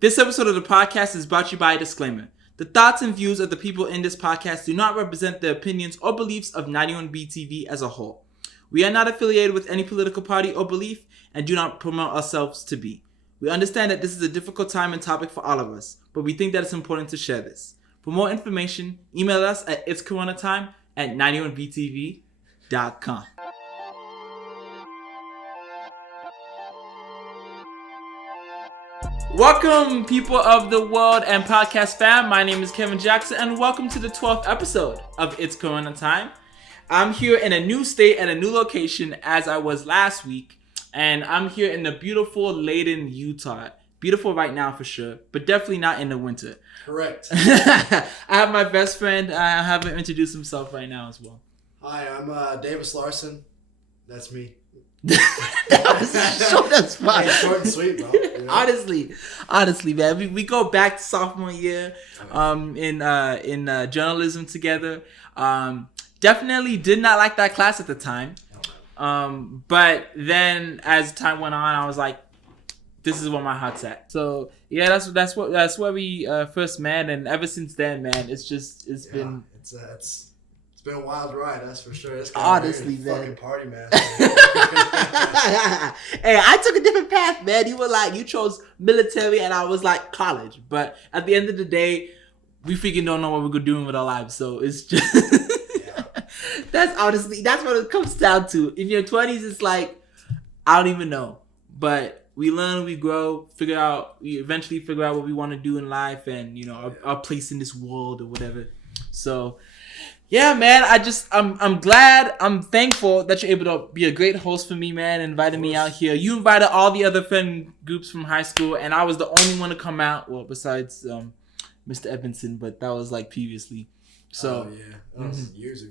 This episode of the podcast is brought to you by a disclaimer. The thoughts and views of the people in this podcast do not represent the opinions or beliefs of 91BTV as a whole. We are not affiliated with any political party or belief and do not promote ourselves to be. We understand that this is a difficult time and topic for all of us, but we think that it's important to share this. For more information, email us at itscoronatime@91btv.com. Welcome, people of the world and podcast fam. My name is Kevin Jackson, and welcome to the 12th episode of It's Corona Time. I'm here in a new state and a new location as I was last week, and I'm here in the beautiful Layton, Utah. Beautiful right now for sure, but definitely not in the winter. Correct. I have my best friend. I have him introduce himself right now as well. Hi, I'm Davis Larsen. That's me. That's fine. Hey, short and sweet, bro. You know? Honestly, man, we go back to sophomore year, in journalism together. Definitely did not like that class at the time. But then as time went on, I was like, this is where my heart's at. So yeah, that's where we first met, and ever since then, man, it's been. It's been a wild ride, that's for sure. It's honestly, man. Fucking party, man. Hey, I took a different path, man. You were like, you chose military, and I was like college. But at the end of the day, we freaking don't know what we're doing with our lives. So it's just that's what it comes down to. In your 20s, it's like, I don't even know. But we learn, we grow, we eventually figure out what we want to do in life, and our place in this world or whatever. So yeah, man, I'm glad, I'm thankful that you're able to be a great host for me, man, inviting me out here. You invited all the other friend groups from high school, and I was the only one to come out, well, besides Mr. Evanson, but that was like previously. So yeah, that was years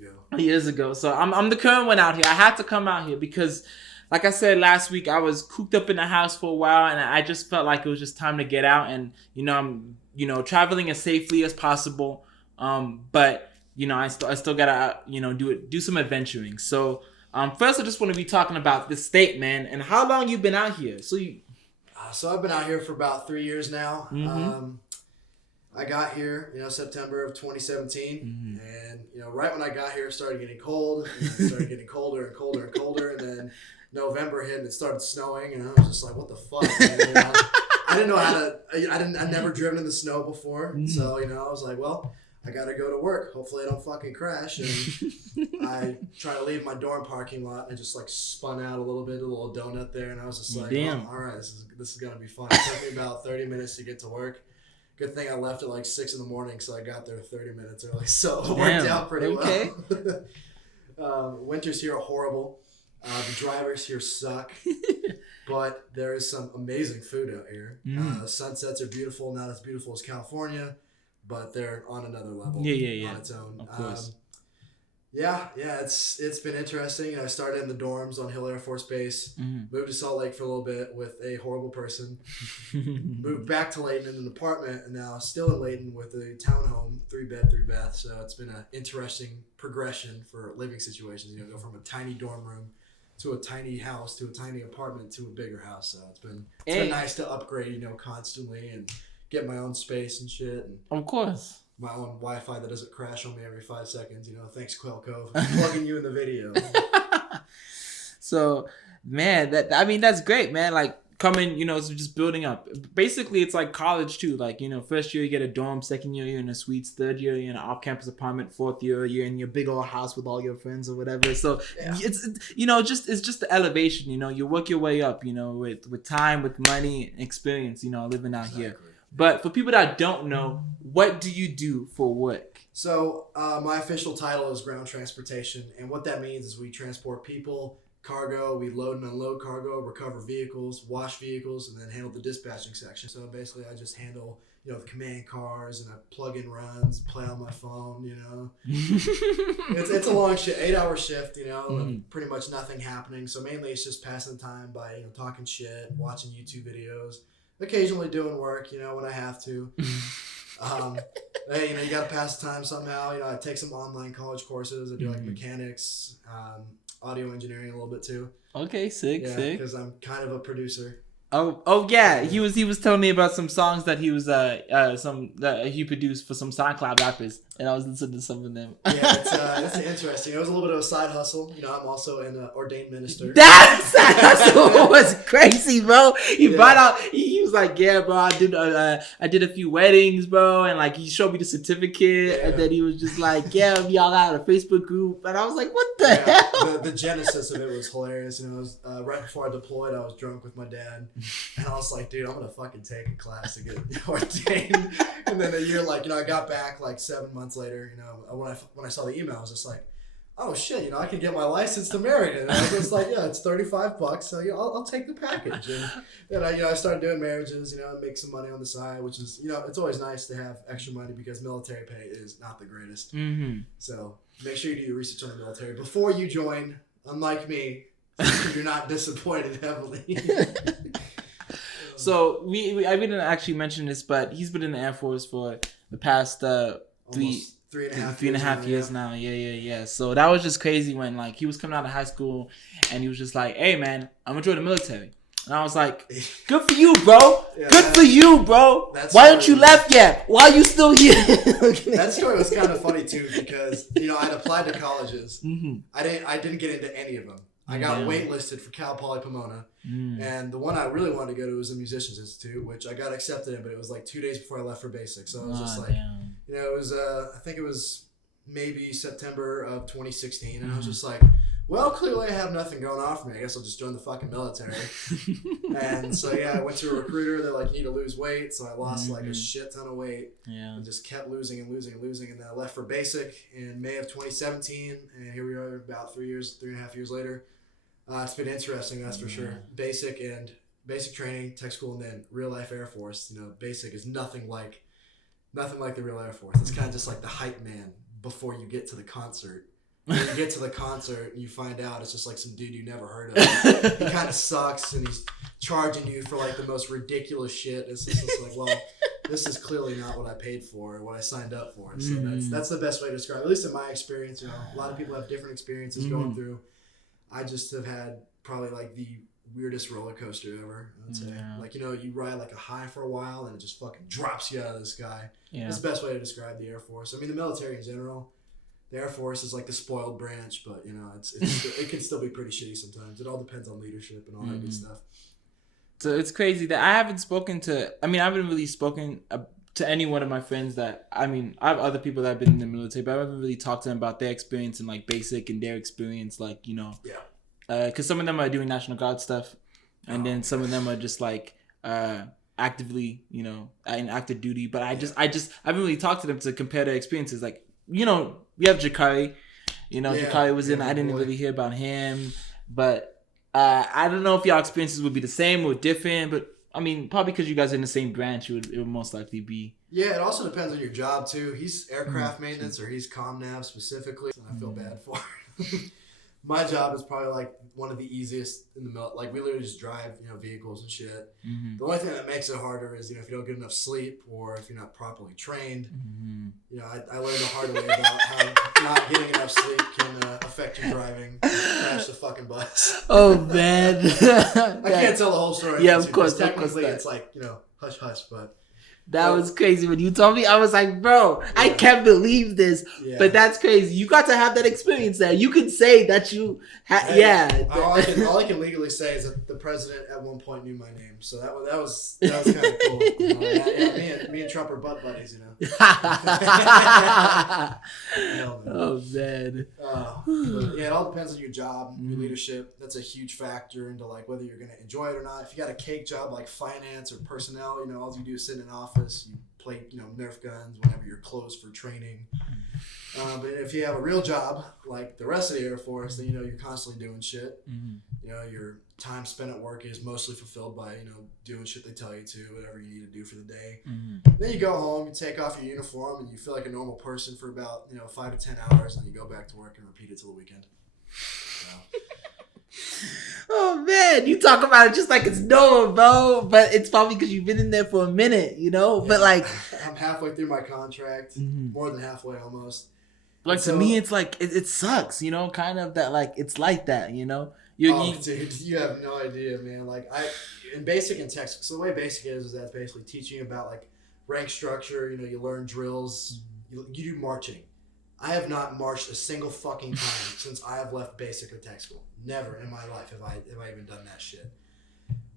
ago. So I'm the current one out here. I had to come out here because, like I said last week, I was cooped up in the house for a while, and I just felt like it was just time to get out, and I'm traveling as safely as possible, but I still gotta do some adventuring. So first I just want to be talking about this state, man, and how long you've been out here. So I've been out here for about 3 years now. Mm-hmm. I got here, September of 2017, and right when I got here, it started getting cold, and it started getting colder and colder and colder, and then November hit and it started snowing, and I was just like, what the fuck, man? I didn't know how to. I'd never driven in the snow before, so I was like, well, I gotta go to work. Hopefully I don't fucking crash. And I try to leave my dorm parking lot, and I just spun out a little donut there, and I was just like, damn. Oh, all right, this is gonna be fun. It took me about 30 minutes to get to work. Good thing I left at 6 in the morning, so I got there 30 minutes early. So it worked out pretty well. Winters here are horrible. The drivers here suck. But there is some amazing food out here. Sunsets are beautiful, not as beautiful as California, but they're on another level. Yeah. On its own. Of course. It's been interesting. I started in the dorms on Hill Air Force Base, moved to Salt Lake for a little bit with a horrible person, moved back to Layton in an apartment, and now still in Layton with a townhome, 3-bed, 3-bath. So it's been an interesting progression for living situations. Go from a tiny dorm room to a tiny house to a tiny apartment to a bigger house. So it's been nice to upgrade, constantly and get my own space and shit. And of course. My own Wi-Fi that doesn't crash on me every 5 seconds. Thanks Quellco for plugging you in the video. So, man, that's great, man. Coming, so just building up. Basically, it's like college too. First year you get a dorm, second year you're in a suites, third year you're in an off-campus apartment, fourth year you're in your big old house with all your friends or whatever. So it's just the elevation. You work your way up. With time, with money, experience. Living out here. But for people that don't know, what do you do for work? So my official title is ground transportation, and what that means is we transport people, cargo, we load and unload cargo, recover vehicles, wash vehicles, and then handle the dispatching section. So basically I just handle the command cars, and I plug in runs, play on my phone, It's a long shift, 8-hour shift, pretty much nothing happening. So mainly it's just passing the time by talking shit, watching YouTube videos, occasionally doing work, when I have to. Hey, you got to pass the time somehow. I take some online college courses. I do mechanics, audio engineering a little bit too. Okay, sick. Because I'm kind of a producer. Oh yeah, he was telling me about some songs that he was he produced for some SoundCloud rappers, and I was listening to some of them. Yeah, it's interesting. It was a little bit of a side hustle. You know, I'm also an ordained minister. That side hustle was crazy, bro. He brought out. He was like, "Yeah, bro, I did a few weddings, bro," and like he showed me the certificate, and then he was just like, "Yeah, we all had a Facebook group," and I was like, "What the hell?" The genesis of it was hilarious. You know, it was right before I deployed. I was drunk with my dad. And I was like, dude, I'm gonna fucking take a class to get ordained. And then a year, like, you know, I got back like 7 months later. You know, when I saw the email, I was just like, oh shit, you know, I can get my license to marry. And I was just like, yeah, it's $35, so you know, I'll take the package. And then I started doing marriages. You know, and make some money on the side, which is, you know, it's always nice to have extra money because military pay is not the greatest. Mm-hmm. So make sure you do your research on the military before you join. Unlike me, you're not disappointed heavily. So I didn't actually mention this, but he's been in the Air Force for the past three and a half years now. Yeah. So that was just crazy when like he was coming out of high school and he was just like, "Hey man, I'm gonna join the military." And I was like, "Good for you, bro. Good for you, bro. Why don't you left yet? Why are you still here?" That story was kind of funny too because you know I'd applied to colleges. Mm-hmm. I didn't get into any of them. I got waitlisted for Cal Poly Pomona, and the one I really wanted to go to was the Musicians Institute, which I got accepted in, but it was like 2 days before I left for basic. So I was just like, you know, it was I think it was maybe September of 2016, and I was just like, well, clearly I have nothing going on for me. I guess I'll just join the fucking military. And so yeah, I went to a recruiter. They're like, you need to lose weight, so I lost like a shit ton of weight. Yeah, and just kept losing, and then I left for basic in May of 2017, and here we are about 3.5 years later. It's been interesting, that's for sure. Basic training, tech school, and then real life Air Force. You know, basic is nothing like the real Air Force. It's kind of just like the hype man before you get to the concert. When you get to the concert and you find out it's just like some dude you never heard of. He kind of sucks and he's charging you for like the most ridiculous shit. It's just like, well, this is clearly not what I paid for or what I signed up for. So that's the best way to describe it. At least in my experience, you know, a lot of people have different experiences going through. I just have had probably like the weirdest roller coaster ever, I would say. Like, you know, you ride like a high for a while and it just fucking drops you out of the sky. Yeah. That's the best way to describe the Air Force. I mean, the military in general, the Air Force is like the spoiled branch, but you know, it can still be pretty shitty sometimes. It all depends on leadership and all that good stuff. So it's crazy that I haven't really spoken to any one of my friends that, I mean, I have other people that have been in the military, but I haven't really talked to them about their experience in like basic and their experience, like, you know, because some of them are doing National Guard stuff, and then some of them are just like actively, you know, in active duty. But I haven't really talked to them to compare their experiences. Like, you know, we have Jakari, you know, Jakari was in. I didn't really hear about him, but I don't know if y'all experiences would be the same or different, but. I mean, probably because you guys are in the same branch, it would most likely be. Yeah, it also depends on your job, too. He's aircraft maintenance, or he's ComNav specifically, and I feel bad for him. My job is probably, like, one of the easiest in the military. Like, we literally just drive, you know, vehicles and shit. The only thing that makes it harder is, you know, if you don't get enough sleep or if you're not properly trained. You know, I learned the hard way about how not getting enough sleep can affect your driving. Crash the fucking bus. Oh, man. I can't tell the whole story. Yeah, of course. Technically, it's like, you know, hush-hush, but... That was crazy. When you told me, I was like, bro, I can't believe this. Yeah. But that's crazy. You got to have that experience there. You can say that you All I can legally say is that the president at one point knew my name. So that was kind of cool. Me and Trump are butt buddies, you know. Oh, man. But yeah, it all depends on your job, your leadership. That's a huge factor into like whether you're going to enjoy it or not. If you got a cake job like finance or personnel, you know, all you do is sit in an office. You play, you know, Nerf guns whenever you're closed for training. But if you have a real job like the rest of the Air Force, then you know you're constantly doing shit. You know, your time spent at work is mostly fulfilled by, you know, doing shit they tell you to, whatever you need to do for the day. Then you go home, you take off your uniform, and you feel like a normal person for about, you know, 5 to 10 hours, and then you go back to work and repeat it till the weekend. So. Oh man, you talk about it just like it's normal, bro. But it's probably because you've been in there for a minute, you know. Yeah, but like, I'm halfway through my contract, more than halfway almost. Like to me, it's like it sucks, you know. Kind of that, like it's like that, you know. Dude, you have no idea, man. Like in basic and tech, so the way basic is that's basically teaching you about like rank structure. You learn drills. You do marching. I have not marched a single fucking time since I have left basic or tech school. Never in my life have I even done that shit.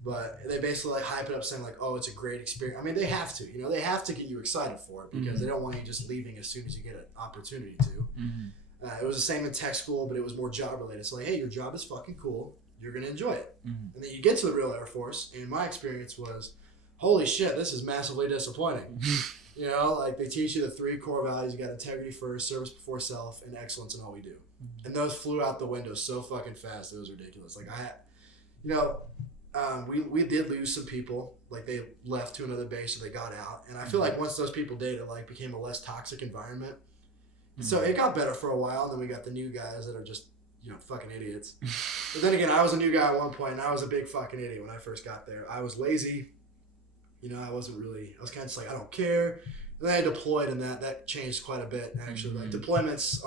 But they basically like hype it up, saying like, "Oh, it's a great experience." I mean, they have to. They have to get you excited for it because they don't want you just leaving as soon as you get an opportunity to. It was the same in tech school, but it was more job related. So like, hey, your job is fucking cool. You're gonna enjoy it. And then you get to the real Air Force, and my experience was, holy shit, this is massively disappointing. Like they teach you the 3 core values. You got integrity first, service before self, and excellence in all we do. And those flew out the window so fucking fast. It was ridiculous. Like we did lose some people. Like they left to another base or they got out. And I feel like once those people did, it like became a less toxic environment. So it got better for a while. And then we got the new guys that are just, fucking idiots. But then again, I was a new guy at one point and I was a big fucking idiot when I first got there. I was lazy. I was kind of just like, I don't care. And then I deployed and that changed quite a bit actually. Like deployments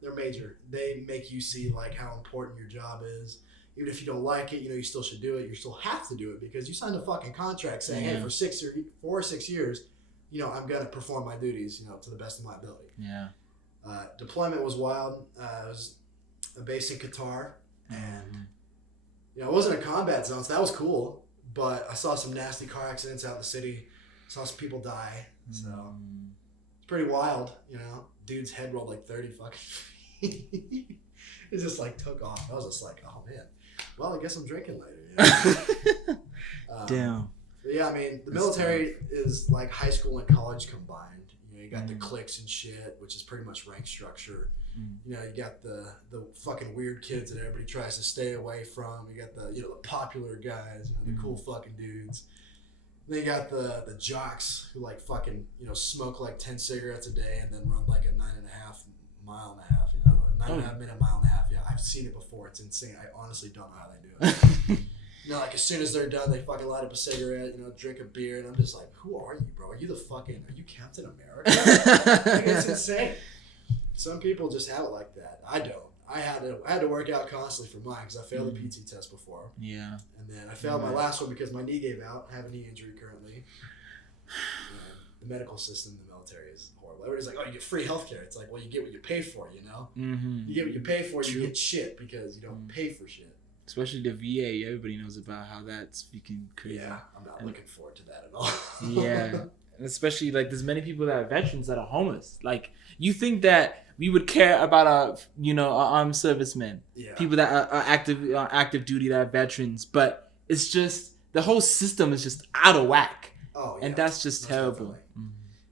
they're major. They make you see like how important your job is. Even if you don't like it, you still should do it. You still have to do it because you signed a fucking contract saying, hey, for 4 or 6 years, I'm going to perform my duties, to the best of my ability. Yeah. Deployment was wild. It was a base in Qatar. And, it wasn't a combat zone, so that was cool. But I saw some nasty car accidents out in the city. Saw some people die. So it's pretty wild, Dude's head rolled like 30 fucking feet. It just like took off. I was just like, oh man. Well, I guess I'm drinking later. Damn. But yeah, I mean, the military is like high school and college combined. You got the cliques and shit, which is pretty much rank structure. You got the fucking weird kids that everybody tries to stay away from. You got the the popular guys, the cool fucking dudes. Then you got the jocks who like fucking smoke like 10 cigarettes a day and then run like a 9.5 mile and a half. 9.5 minute mile and a half. Yeah, I've seen it before. It's insane. I honestly don't know how they do it. Like as soon as they're done, they fucking light up a cigarette, drink a beer, and I'm just like, who are you, bro? Are you Captain America? Like, it's insane. Some people just have it like that. I don't. I had to work out constantly for mine because I failed the PT test before. Yeah. And then I failed my last one because my knee gave out. I have a knee injury currently. The medical system in the military is horrible. Everybody's like, oh, you get free healthcare. It's like, well, you get what you pay for, You get what you pay for, you get shit because you don't pay for shit. Especially the VA, everybody knows about how that's freaking crazy. Yeah, I'm not looking forward to that at all. Yeah, and especially like there's many people that are veterans that are homeless. Like you think that we would care about our armed servicemen, people that are active duty that are veterans, but it's just the whole system is just out of whack. Oh, yeah. And that's just terrible.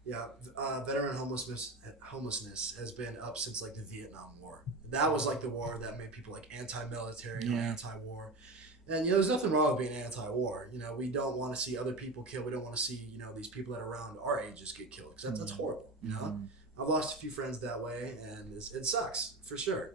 Yeah, veteran homelessness has been up since like the Vietnam War. That was like the war that made people like anti-military or anti-war. And there's nothing wrong with being anti-war. We don't want to see other people killed. We don't want to see these people that are around our ages get killed because that's horrible. I've lost a few friends that way, and it sucks for sure.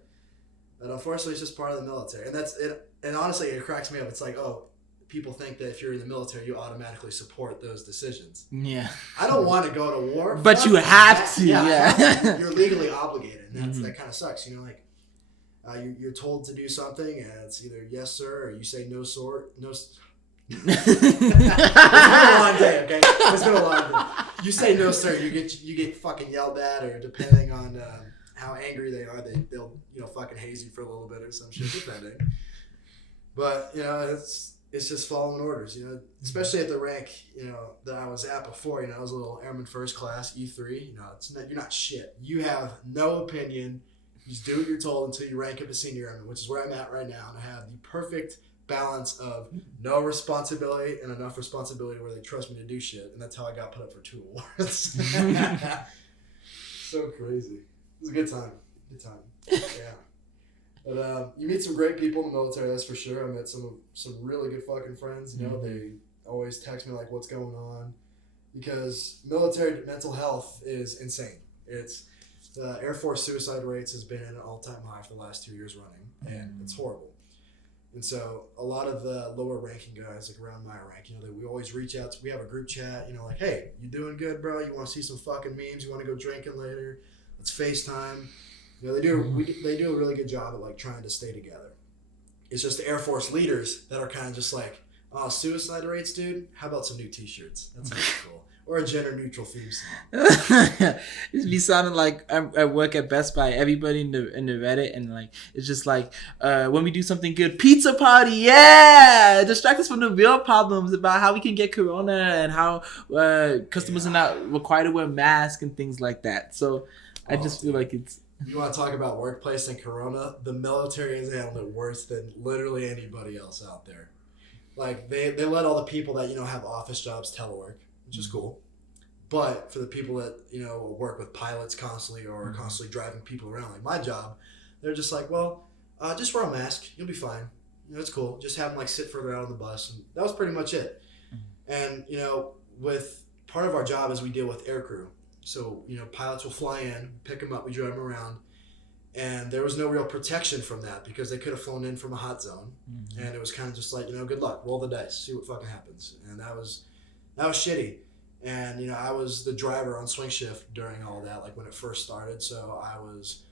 But unfortunately, it's just part of the military, and that's it. And honestly, it cracks me up. It's like, oh, people think that if you're in the military, you automatically support those decisions. Yeah. I don't want to go to war. But you have to. Yeah. You're legally obligated. And that kind of sucks. You're told to do something, and it's either yes, sir, or you say no, sir. No. It's been a long day, okay? It's been a long day. You say no, sir, you get fucking yelled at, or depending on how angry they are, they'll fucking haze you for a little bit or some shit, depending. But it's just following orders, especially at the rank, that I was at before. I was a little airman first class, E3. You're not shit. You have no opinion. You just do what you're told until you rank up as senior airman, which is where I'm at right now. And I have the perfect balance of no responsibility and enough responsibility where they trust me to do shit. And that's how I got put up for 2 awards. So crazy. It was a good time. Yeah. But you meet some great people in the military, that's for sure. I met some really good fucking friends. They always text me like, what's going on? Because military mental health is insane. The Air Force suicide rates has been at an all-time high for the last 2 years running, and it's horrible. And so a lot of the lower ranking guys, like around my rank, we always reach out. We have a group chat, like, hey, you doing good, bro? You want to see some fucking memes? You want to go drinking later? Let's FaceTime. They do a really good job at like trying to stay together. it's just the Air Force leaders that are kind of just like, oh, suicide rates, dude? How about some new t-shirts? That's really cool. Or a gender-neutral theme song. It'd be sounding like I'm at work at Best Buy. Everybody in the Reddit, and like it's just like when we do something good, pizza party, yeah, distract us from the real problems about how we can get corona and how customers are not required to wear masks and things like that. So I just feel like it's. You want to talk about workplace and corona? The military has handled it worse than literally anybody else out there. Like they let all the people that have office jobs telework, which is cool. But for the people that, work with pilots constantly or constantly driving people around, like my job, they're just like, well, just wear a mask. You'll be fine. It's cool. Just have them like sit further out on the bus. And that was pretty much it. And, with part of our job is we deal with aircrew. So, pilots will fly in, pick them up, we drive them around. And there was no real protection from that because they could have flown in from a hot zone. And it was kind of just like, good luck, roll the dice, see what fucking happens. And that was shitty. And, I was the driver on swing shift during all that, like when it first started. So I was,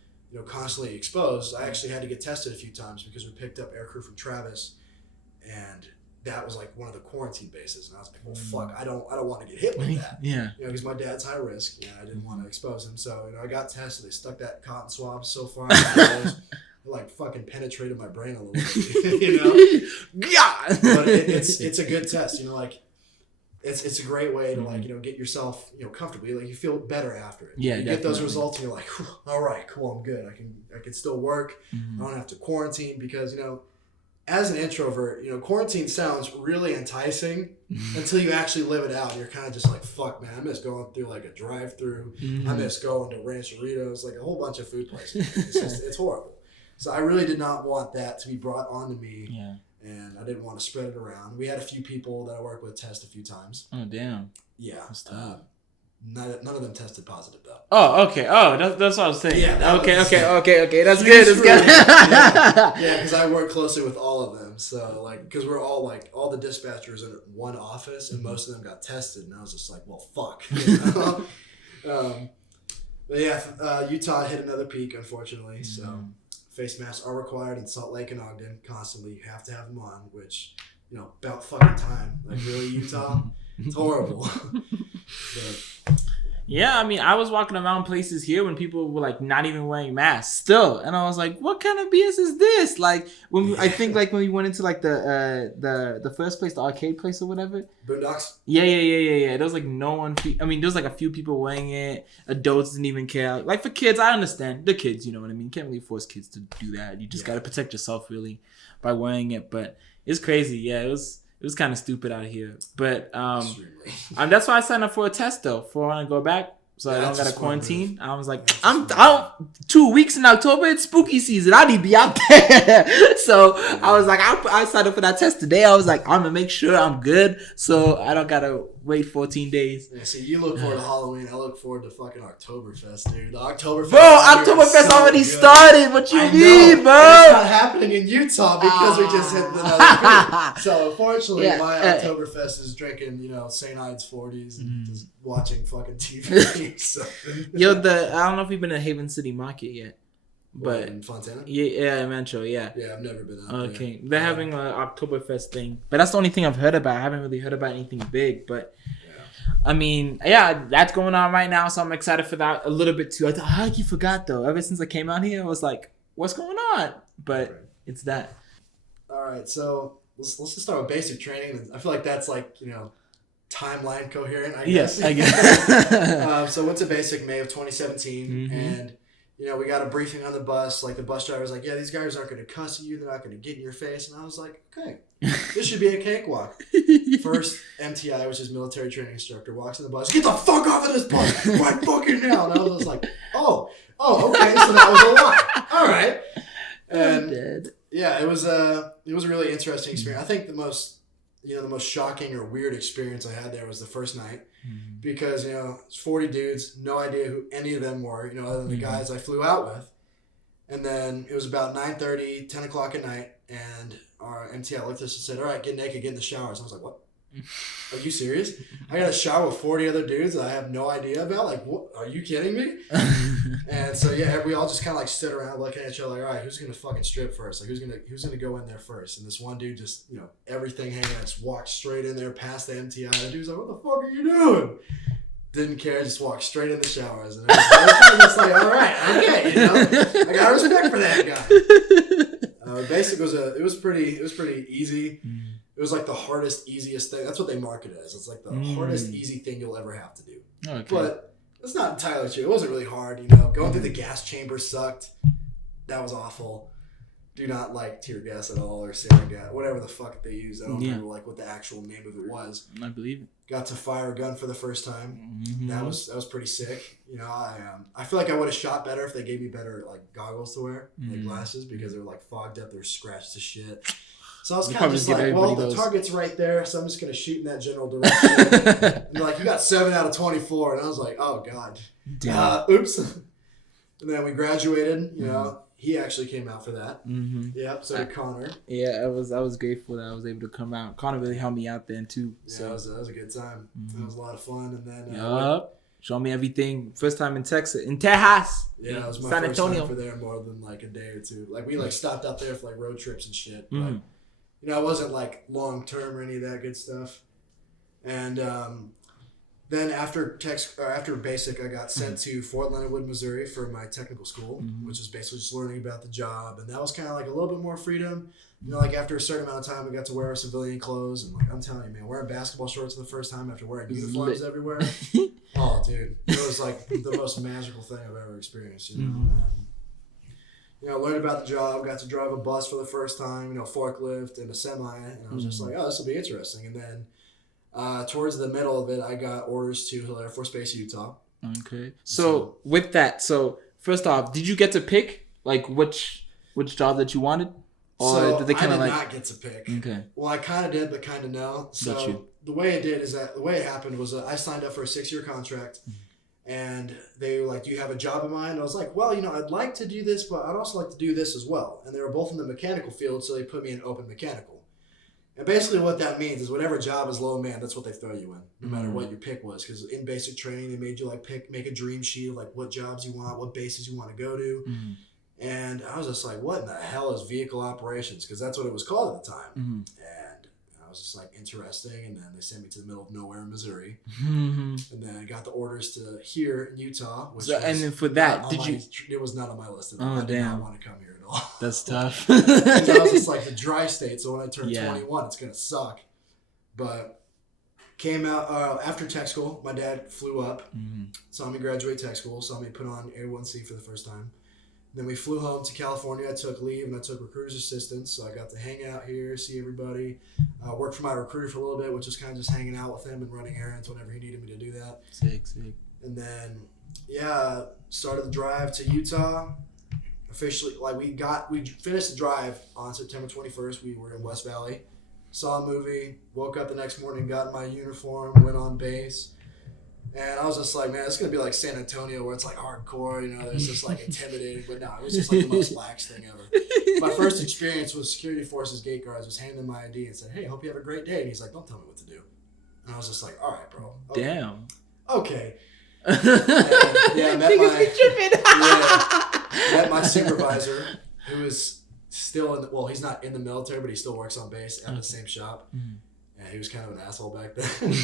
constantly exposed. I actually had to get tested a few times because we picked up aircrew from Travis, and that was like one of the quarantine bases. And I was like, well, fuck, I don't want to get hit with that. Yeah. Because my dad's high risk. I didn't want to expose him. So, I got tested. They stuck that cotton swab so far in my nose. It like fucking penetrated my brain a little bit, Yeah. But it's a good test, It's a great way to get yourself comfortably. Like you feel better after it. Yeah, you get those results and you're like, all right, cool, I'm good. I can still work. I don't have to quarantine because as an introvert, quarantine sounds really enticing until you actually live it out. You're kind of just like, fuck, man, I miss going through like a drive-through. I miss going to Rancheritos, like a whole bunch of food places. It's horrible. So I really did not want that to be brought onto me. Yeah. And I didn't want to spread it around. We had a few people that I work with test a few times. Oh, damn. Yeah. None of them tested positive, though. Oh, okay. Oh, that's what I was saying. Yeah. Okay. That's good. That's good. Yeah, because I work closely with all of them. So, because we're all, all the dispatchers in one office, and most of them got tested. And I was just like, well, fuck. But yeah, Utah hit another peak, unfortunately. So... Face masks are required in Salt Lake and Ogden constantly. You have to have them on, which, about fucking time. Like, really, Utah? It's horrible. But, yeah, I mean, I was walking around places here when people were, not even wearing masks still. And I was like, what kind of BS is this? Like, I think, when we went into, the first place, the arcade place or whatever. Boondocks? Yeah. There was, no one... there was, a few people wearing it. Adults didn't even care. For kids, I understand. They're kids, you know what I mean? You can't really force kids to do that. You just got to protect yourself, really, by wearing it. But it's crazy. Yeah, it was kind of stupid out here. But that's why I signed up for a test, though, for when I go back. So I don't got to quarantine. I was like, I'm 2 weeks in October. It's spooky season. I need to be out there. So I was like, I signed up for that test today. I was like, I'm going to make sure I'm good. So I don't got to wait 14 days. Yeah, see, you look forward to Halloween. I look forward to fucking Oktoberfest, dude. The Oktoberfest. Bro, Oktoberfest already started. What you mean, bro? And it's not happening in Utah because we just hit another peak. So unfortunately, my Oktoberfest is drinking, St. Ides 40s and just watching fucking TV. So. Yo, I don't know if you've been to Haven City Market yet. But in Fontana? Yeah, in Metro, yeah. Yeah, I've never been out there. Okay. They're having an Oktoberfest thing. But that's the only thing I've heard about. I haven't really heard about anything big. But, I mean, yeah, that's going on right now. So I'm excited for that a little bit, too. I forgot, though. Ever since I came out here, I was like, what's going on? But it's that. All right. So let's just start with basic training. I feel like that's timeline coherent, I guess. Yes, I guess. So went to basic May of 2017. And... we got a briefing on the bus. The bus driver was like, yeah, these guys aren't going to cuss at you. They're not going to get in your face. And I was like, okay, this should be a cakewalk. First MTI, which is military training instructor, walks in the bus. Get the fuck off of this bus right fucking now. And I was just like, oh, okay. So that was a lot. All right. And yeah, it was a really interesting experience. I think the most shocking or weird experience I had there was the first night. Because, it's 40 dudes, no idea who any of them were, other than the guys I flew out with. And then it was about 9:30, 10 o'clock at night, and our MTI looked at us and said, all right, get naked, get in the showers. I was like, what? Are you serious? I got to shower with 40 other dudes that I have no idea about. Like, what? Are you kidding me? And so yeah, we all just kind of like stood around looking at each other, like, all right, who's gonna fucking strip first? Like, who's gonna go in there first? And this one dude just, everything hanging out, just walked straight in there past the MTI. The dude's like, what the fuck are you doing? Didn't care, just walked straight in the showers. And I was just like, all right, okay, I got respect for that guy. Basically, it was pretty easy. It was like the hardest, easiest thing. That's what they market it as. It's like the hardest, easy thing you'll ever have to do. Okay. But it's not entirely true. It wasn't really hard, Going through the gas chamber sucked. That was awful. Do not like tear gas at all or sarin gas, whatever the fuck they use. I don't remember like what the actual name of it was. I believe it. Got to fire a gun for the first time. That was pretty sick. I feel like I would have shot better if they gave me better like goggles to wear, like glasses, because they were like fogged up. They were scratched to shit. So I was kind of just like, well, the target's right there, so I'm just going to shoot in that general direction. And they're like, you got 7 out of 24. And I was like, oh, God. Oops. And then we graduated, He actually came out for that. Yep, so did Connor. Yeah, I was grateful that I was able to come out. Connor really helped me out then, too. Yeah, so. that was a good time. That was a lot of fun. And then... Show me everything. First time in Texas. Yeah, it was my San first Antonio. time for there more than like a day or two. Like, we like stopped out there for like road trips and shit. But, it wasn't like long term or any of that good stuff. And then after basic, I got sent to Fort Leonard Wood, Missouri for my technical school, which is basically just learning about the job. And that was kind of like a little bit more freedom. Like after a certain amount of time, we got to wear our civilian clothes. And like, I'm telling you, man, wearing basketball shorts for the first time after wearing uniforms everywhere. Oh, dude. It was like the most magical thing I've ever experienced, learned about the job, got to drive a bus for the first time, forklift and a semi, and I was just like, oh, this will be interesting. And then towards the middle of it, I got orders to Hill Air Force Base, Utah. Okay. So with that, first off, did you get to pick like which job that you wanted? Or did they kind of like... not get to pick. Okay. Well, I kind of did, but kind of no. So the way it happened was I signed up for a 6-year contract. And they were like, do you have a job in mind? I was like, well, I'd like to do this, but I'd also like to do this as well. And they were both in the mechanical field, so they put me in open mechanical. And basically what that means is whatever job is low man, that's what they throw you in, no matter what your pick was. Because in basic training, they made you like make a dream sheet of like what jobs you want, what bases you want to go to. And I was just like, what in the hell is vehicle operations? Because that's what it was called at the time. And I was just like, interesting. And then they sent me to the middle of nowhere in Missouri. And then I got the orders to here in Utah. And then for that, it was not on my list at all. I did not want to come here at all. That's tough. I was just like the dry state. So when I turn 21, it's going to suck. But came out after tech school. My dad flew up, saw me graduate tech school, saw me put on A1C for the first time. Then we flew home to California. I took leave and I took recruiter's assistance. So I got to hang out here, see everybody. Worked for my recruiter for a little bit, which was kind of just hanging out with him and running errands whenever he needed me to do that. Sick. And then, started the drive to Utah. Officially, we finished the drive on September 21st. We were in West Valley. Saw a movie, woke up the next morning, got in my uniform, went on base. And I was just like, man, it's going to be like San Antonio where it's like hardcore, there's just like intimidating. But no, it was just like the most lax thing ever. My first experience with security forces gate guards was handing them my ID and said, hey, hope you have a great day. And he's like, don't tell me what to do. And I was just like, all right, bro. Okay. Damn. Okay. And, met my supervisor, who is still he's not in the military, but he still works on base at the same shop. And he was kind of an asshole back then.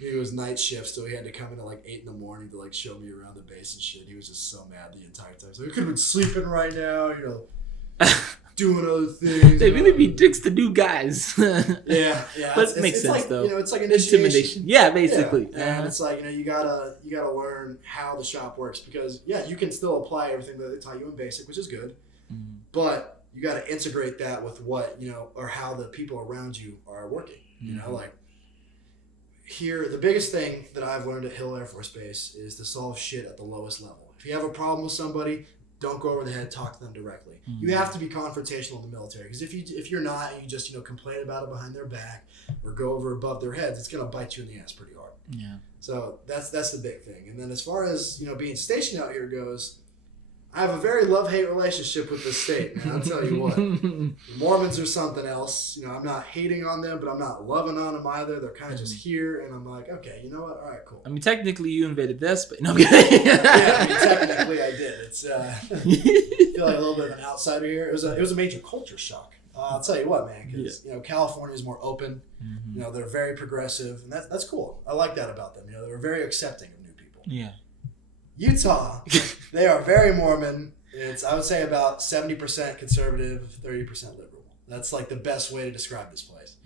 He was night shift, so he had to come in at like 8 a.m. to like show me around the base and shit. He was just so mad the entire time. So he could have been sleeping right now, doing other things. They really be dicks to new guys. Yeah. But it makes sense like, though. It's like intimidation. Yeah, basically. Yeah. And it's like, you gotta learn how the shop works because you can still apply everything that they taught you in basic, which is good. But you gotta integrate that with what, or how the people around you are working. Like here, the biggest thing that I've learned at Hill Air Force Base is to solve shit at the lowest level. If you have a problem with somebody, don't go over the head, talk to them directly. You have to be confrontational in the military because if you're not, and you just complain about it behind their back or go over above their heads, it's gonna bite you in the ass pretty hard. So that's the big thing. And then as far as being stationed out here goes, I have a very love-hate relationship with this state, man. I'll tell you what. The Mormons are something else. You know, I'm not hating on them, but I'm not loving on them either. They're kind of just here, and I'm like, okay, you know what? All right, cool. I mean, technically, you invaded this, but no, I'm kidding. Yeah, I mean, technically, I did. It's I feel like a little bit of an outsider here. It was a major culture shock. I'll tell you what, man, because you know, California is more open. You know, they're very progressive, and that's cool. I like that about them. You know, they're very accepting of new people. Yeah. Utah, they are very Mormon. It's, I would say, about 70% conservative, 30% liberal. That's like the best way to describe this place.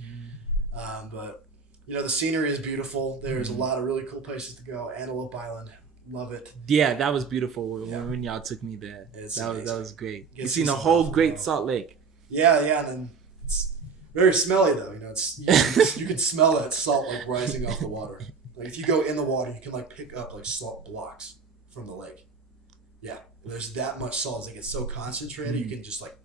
But you know, the scenery is beautiful. There's a lot of really cool places to go. Antelope Island, love it. Yeah, that was beautiful when y'all took me there. That was great. You You seen the whole Great Salt Lake. Yeah, and then it's very smelly though. You know, you can smell that salt like rising off the water. Like if you go in the water, you can like pick up like salt blocks from the lake. Yeah, there's that much salt. As it gets so concentrated, you can just like,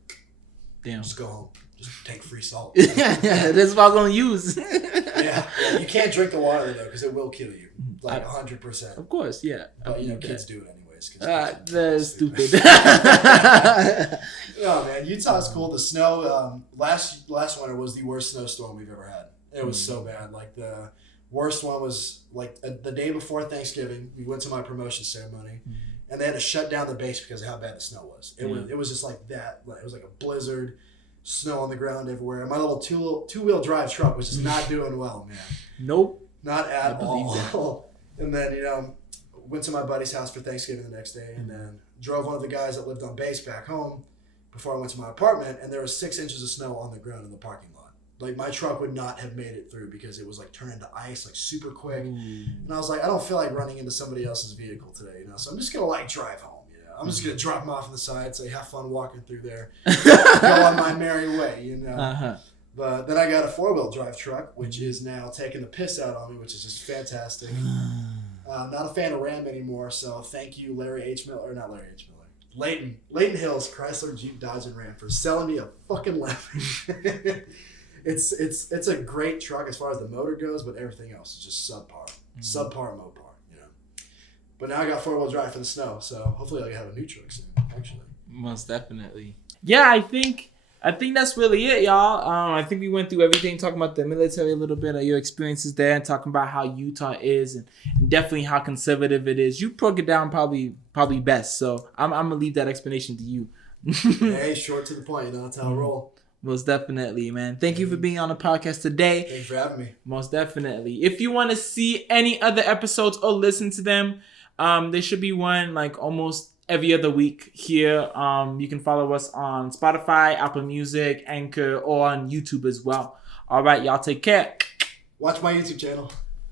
just go home, just take free salt. Yeah, that's what I'm gonna use. yeah, you can't drink the water though because it will kill you, like 100%. Of course, yeah. But you know, kids do it anyways. That's stupid. No, man, Utah's cool. The snow last winter was the worst snowstorm we've ever had. It was so bad. Like the worst one was like the day before Thanksgiving. We went to my promotion ceremony, and they had to shut down the base because of how bad the snow was. It was just like that. Like, it was like a blizzard, snow on the ground everywhere. And my little two-wheel drive truck was just not doing well, man. Nope. Not at all. And then, you know, went to my buddy's house for Thanksgiving the next day, and then drove one of the guys that lived on base back home before I went to my apartment, and there was 6 inches of snow on the ground in the parking lot. Like, my truck would not have made it through because it was like turning to ice like super quick. And I was like, I don't feel like running into somebody else's vehicle today, you know, so I'm just gonna like drive home, you know. I'm just gonna drop them off on the side, say have fun walking through there, go on my merry way, you know. But then I got a 4-wheel drive truck, which is now taking the piss out on me, which is just fantastic. I'm not a fan of Ram anymore, so thank you, Larry H. Miller, or not Larry H. Miller, Leighton Hills, Chrysler, Jeep, Dodge, and Ram for selling me a fucking Lambo. It's a great truck as far as the motor goes, but everything else is just subpar. Subpar Mopar, you know. But now I got 4-wheel drive for the snow, so hopefully I can have a new truck soon, actually. Most definitely. Yeah, I think that's really it, y'all. I think we went through everything, talking about the military a little bit, of your experiences there, and talking about how Utah is, and definitely how conservative it is. You broke it down probably best, so I'm gonna leave that explanation to you. Hey, short to the point, you know, that's how I roll. Most definitely, man. Thank you for being on the podcast today. Thanks for having me. Most definitely. If you want to see any other episodes or listen to them, there should be one like almost every other week here. You can follow us on Spotify, Apple Music, Anchor, or on YouTube as well. All right, y'all take care. Watch my YouTube channel.